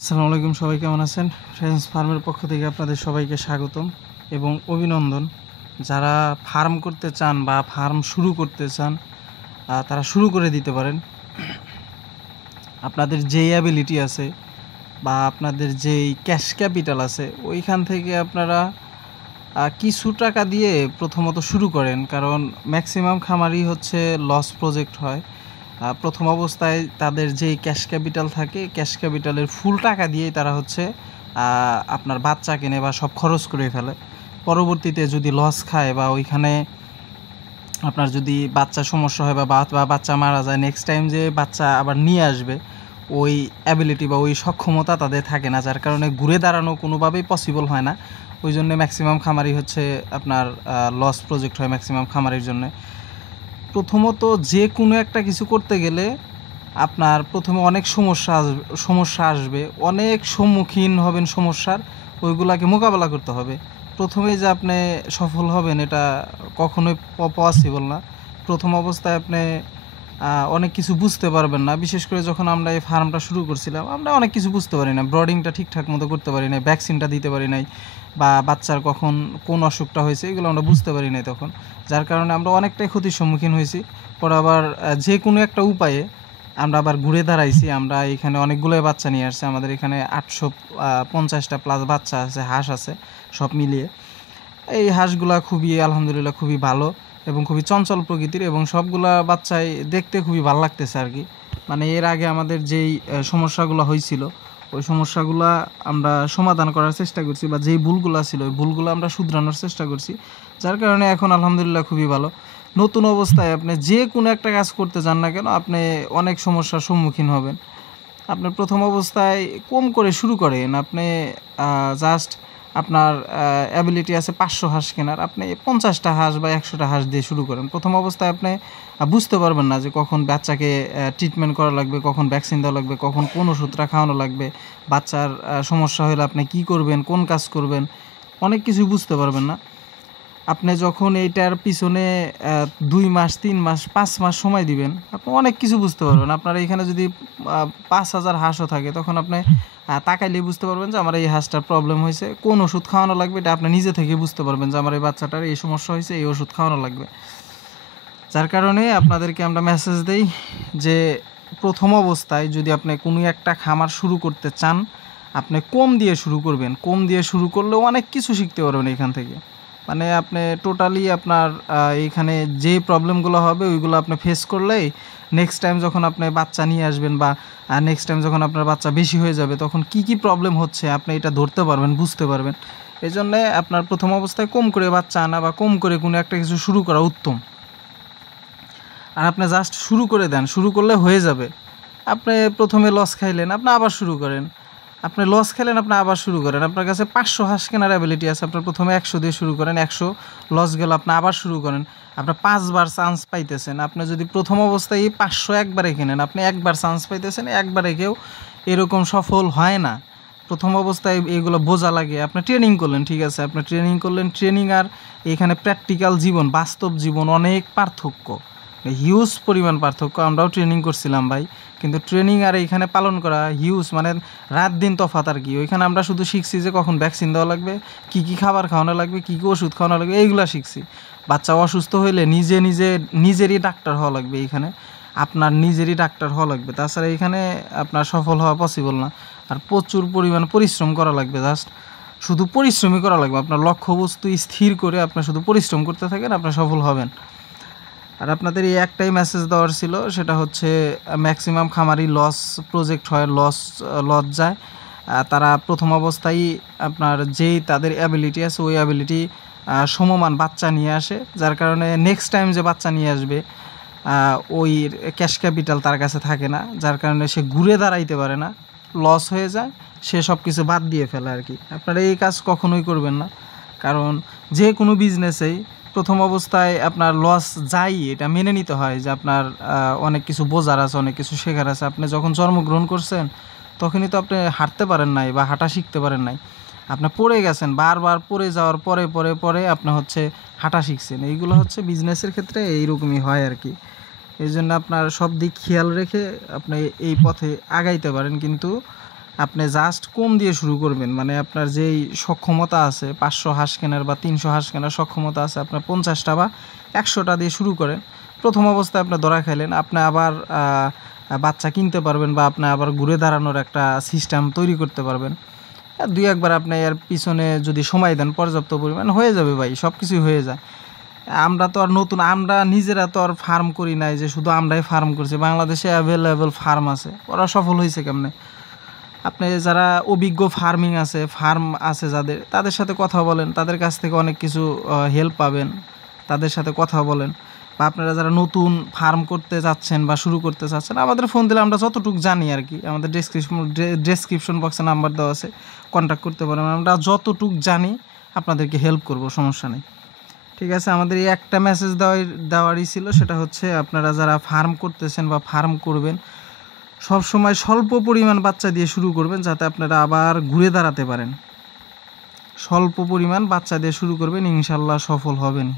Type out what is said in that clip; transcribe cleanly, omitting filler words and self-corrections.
আসসালামু আলাইকুম, সবাই কেমন আছেন? ফ্রেন্ডস ফার্মের পক্ষ থেকে আপনাদের সবাইকে স্বাগতম এবং অভিনন্দন। যারা ফার্ম করতে চান বা ফার্ম শুরু করতে চান তারা শুরু করে দিতে পারেন। আপনাদের যেই অ্যাবিলিটি আছে বা আপনাদের যেই ক্যাশ ক্যাপিটাল আছে ওইখান থেকে আপনারা কিছু টাকা দিয়ে প্রথমত শুরু করেন, কারণ ম্যাক্সিমাম খামারই হচ্ছে লস প্রজেক্ট হয়। প্রথম অবস্থায় তাদের যেই ক্যাশ ক্যাপিটাল থাকে, ক্যাশ ক্যাপিটালের ফুল টাকা দিয়েই তারা হচ্ছে আপনার বাচ্চা কেনে বা সব খরচ করে ফেলে। পরবর্তীতে যদি লস খায় বা ওইখানে আপনার যদি বাচ্চা সমস্যা হয় বা বাচ্চা মারা যায়, নেক্সট টাইম যে বাচ্চা আবার নিয়ে আসবে ওই অ্যাবিলিটি বা ওই সক্ষমতা তাদের থাকে না, যার কারণে ঘুরে দাঁড়ানো কোনোভাবেই পসিবল হয় না। ওই জন্যে ম্যাক্সিমাম খামারই হচ্ছে আপনার লস প্রজেক্ট হয় ম্যাক্সিমাম খামারের জন্য। প্রথমত যে কোনো একটা কিছু করতে গেলে আপনার প্রথমে অনেক সমস্যা আসবে, অনেক সম্মুখীন হবেন সমস্যার, ওইগুলাকে মোকাবেলা করতে হবে। প্রথমেই যে আপনি সফল হবেন এটা কখনোই পসিবল না। প্রথম অবস্থায় আপনি অনেক কিছু বুঝতে পারবেন না। বিশেষ করে যখন আমরা এই ফার্মটা শুরু করছিলাম, আমরা অনেক কিছু বুঝতে পারি না, ব্রডিংটা ঠিকঠাক মতো করতে পারি নাই, ভ্যাকসিনটা দিতে পারি নাই, বা বাচ্চার কখন কোন অসুখটা হয়েছে এগুলো আমরা বুঝতে পারি নাই তখন, যার কারণে আমরা অনেকটাই ক্ষতির সম্মুখীন হয়েছি। পরে আবার যে কোনো একটা উপায়ে আমরা আবার ঘুরে দাঁড়াইছি। আমরা এখানে অনেকগুলোই বাচ্চা নিয়ে আসছি, আমাদের এখানে 850টা প্লাস বাচ্চা আছে, হাঁস আছে সব মিলিয়ে। এই হাঁসগুলা খুবই আলহামদুলিল্লাহ খুবই ভালো এবং খুবই চঞ্চল প্রকৃতির, এবং সবগুলা বাচ্চাই দেখতে খুবই ভালো লাগতেছে আর কি। মানে এর আগে আমাদের যেই সমস্যাগুলো হয়েছিল ওই সমস্যাগুলা আমরা সমাধান করার চেষ্টা করছি, বা যেই ভুলগুলো ছিল ওই ভুলগুলো আমরা শুধরানোর চেষ্টা করছি, যার কারণে এখন আলহামদুলিল্লাহ খুবই ভালো। নতুন অবস্থায় আপনি যে কোনো একটা কাজ করতে যান না কেন, আপনি অনেক সমস্যার সম্মুখীন হবেন। আপনার প্রথম অবস্থায় কম করে শুরু করেন, আপনি জাস্ট আপনার অ্যাবিলিটি আছে 500 হাঁস কেনার, আপনি 50টা হাঁস বা 100টা হাঁস দিয়ে শুরু করেন। প্রথম অবস্থায় আপনি বুঝতে পারবেন না যে কখন বাচ্চাকে ট্রিটমেন্ট করা লাগবে, কখন ভ্যাকসিন দেওয়া লাগবে, কখন কোন ওষুধটা খাওয়ানো লাগবে, বাচ্চার সমস্যা হলে আপনি কী করবেন, কোন কাজ করবেন, অনেক কিছুই বুঝতে পারবেন না। আপনি যখন এইটার পিছনে 2 মাস 3 মাস 5 মাস সময় দিবেন, আপনি অনেক কিছু বুঝতে পারবেন। আপনার এখানে যদি 5000 হাঁসও থাকে, তখন আপনি তাকাইলেই বুঝতে পারবেন যে আমার এই হাঁসটার প্রবলেম হয়েছে, কোন ওষুধ খাওয়ানো লাগবে এটা আপনি নিজে থেকে বুঝতে পারবেন যে আমার এই বাচ্চাটার এই সমস্যা হয়েছে, এই ওষুধ খাওয়ানো লাগবে। যার কারণে আপনাদেরকে আমরা মেসেজ দেই যে প্রথম অবস্থায় যদি আপনি কোনো একটা খামার শুরু করতে চান, আপনি কম দিয়ে শুরু করবেন। কম দিয়ে শুরু করলেও অনেক কিছু শিখতে পারবেন এখান থেকে। মানে আপনি টোটালি আপনার এইখানে যে প্রবলেমগুলো হবে ওইগুলো আপনি ফেস করলেই নেক্সট টাইম যখন আপনি বাচ্চা নিয়ে আসবেন, বা নেক্সট টাইম যখন আপনার বাচ্চা বেশি হয়ে যাবে, তখন কি কি প্রবলেম হচ্ছে আপনি এটা ধরতে পারবেন, বুঝতে পারবেন। এই জন্যে আপনার প্রথম অবস্থায় কম করে বাচ্চা আনা বা কম করে কোনো একটা কিছু শুরু করা উত্তম। আর আপনি জাস্ট শুরু করে দেন, শুরু করলে হয়ে যাবে। আপনি প্রথমে লস খাইলেন, আপনি আবার শুরু করেন, আপনি লস খেলেন, আপনি আবার শুরু করেন। আপনার কাছে 500 হাঁস কেনার অ্যাবিলিটি আছে, আপনার প্রথমে 100 দিয়ে শুরু করেন, 100 লস গেল, আপনি আবার শুরু করেন। আপনার 5বার চান্স পাইতেছেন। আপনি যদি প্রথম অবস্থায় 500 একবারে কেনেন, আপনি একবার চান্স পাইতেছেন, একবারে কেউ এরকম সফল হয় না। প্রথম অবস্থায় এগুলো বোঝা লাগে। আপনি ট্রেনিং করলেন, ঠিক আছে, আপনি ট্রেনিং করলেন, ট্রেনিং আর এখানে প্র্যাকটিক্যাল জীবন, বাস্তব জীবন অনেক পার্থক্য, হিউজ পরিমাণ পার্থক্য। আমরাও ট্রেনিং করছিলাম ভাই, কিন্তু ট্রেনিং আর এইখানে পালন করা হিউজ, মানে রাত দিন তফাৎ আর কি। ওইখানে আমরা শুধু শিখছি যে কখন ভ্যাকসিন দেওয়া লাগবে, কী কী খাবার খাওয়ানো লাগবে, কী কী ওষুধ খাওয়ানো লাগবে, এইগুলো শিখছি। বাচ্চা অসুস্থ হইলে নিজেরই ডাক্তার হওয়া লাগবে, এইখানে আপনার নিজেরই ডাক্তার হওয়া লাগবে, তাছাড়া এইখানে আপনার সফল হওয়া পসিবল না। আর প্রচুর পরিমাণ পরিশ্রম করা লাগবে, জাস্ট শুধু পরিশ্রমই করা লাগবে। আপনার লক্ষ্যবস্তু স্থির করে আপনি শুধু পরিশ্রম করতে থাকেন, আপনি সফল হবেন। আর আপনাদের এই একটাই মেসেজ দেওয়ার ছিল, সেটা হচ্ছে ম্যাক্সিমাম খামারই লস প্রজেক্ট হয়, লস যায়। তারা প্রথম অবস্থায় আপনার যেই তাদের অ্যাবিলিটি আছে ওই অ্যাবিলিটি সমমান বাচ্চা নিয়ে আসে, যার কারণে নেক্সট টাইম যে বাচ্চা নিয়ে আসবে ওই ক্যাশ ক্যাপিটাল তার কাছে থাকে না, যার কারণে সে ঘুরে দাঁড়াইতে পারে না, লস হয়ে যায়, সে সব কিছু বাদ দিয়ে ফেলে আর কি। আপনারা এই কাজ কখনোই করবেন না, কারণ যে কোনো বিজনেসেই প্রথম অবস্থায় আপনার লস যাই এটা মেনে নিতে হয়, যে আপনার অনেক কিছু বোঝার আছে, অনেক কিছু শেখার আছে। আপনি যখন জন্মগ্রহণ করছেন তখনই তো আপনি হাঁটতে পারেন নাই বা হাঁটা শিখতে পারেন নাই, আপনি পড়ে গেছেন, বারবার পড়ে যাওয়ার পরে পরে পরে আপনি হচ্ছে হাঁটা শিখছেন। এইগুলো হচ্ছে বিজনেসের ক্ষেত্রে এইরকমই হয় আর কি। এই জন্য আপনার সব দিক খেয়াল রেখে আপনি এই পথে আগাইতে পারেন, কিন্তু আপনি জাস্ট কম দিয়ে শুরু করবেন, মানে আপনার যেই সক্ষমতা আছে 500 হাঁস কেনার বা 300 হাঁস কেনার সক্ষমতা আছে, আপনার 50টা বা 100টা দিয়ে শুরু করেন। প্রথম অবস্থায় আপনার ধরা খাইলেন, আপনি আবার বাচ্চা কিনতে পারবেন বা আপনি আবার ঘুরে দাঁড়ানোর একটা সিস্টেম তৈরি করতে পারবেন। দুই একবার আপনি এর পিছনে যদি সময় দেন পর্যাপ্ত পরিমাণ, হয়ে যাবে ভাই, সব কিছুই হয়ে যায়। আমরা তো আর নতুন, আমরা নিজেরা তো আর ফার্ম করি নাই যে শুধু আমরাই ফার্ম করছি। বাংলাদেশে অ্যাভেলেবেল ফার্ম আছে, ওরা সফল হয়েছে কেমনে? আপনি যারা অভিজ্ঞ ফার্ম আছে যাদের, তাদের সাথে কথা বলেন, তাদের কাছ থেকে অনেক কিছু হেল্প পাবেন, তাদের সাথে কথা বলেন। বা আপনারা যারা নতুন ফার্ম করতে যাচ্ছেন বা শুরু করতে চাচ্ছেন, আমাদের ফোন দিলে আমরা যতটুকু জানি আর কি, আমাদের ডেসক্রিপশন বক্সে নাম্বার দেওয়া আছে, কন্ট্যাক্ট করতে পারেন। আমরা যতটুকু জানি আপনাদেরকে হেল্প করব, সমস্যা নেই। ঠিক আছে, আমাদের এই একটা মেসেজ দেওয়ারই ছিল, সেটা হচ্ছে আপনারা যারা ফার্ম করতেছেন বা ফার্ম করবেন, সব সময় স্বল্প পরিমাণ বাচ্চা দিয়ে শুরু করবেন, যাতে আপনারা আবার ঘুরে দাঁড়াতে পারেন। স্বল্প পরিমাণ বাচ্চা দিয়ে শুরু করবেন, ইনশাল্লাহ সফল হবেন।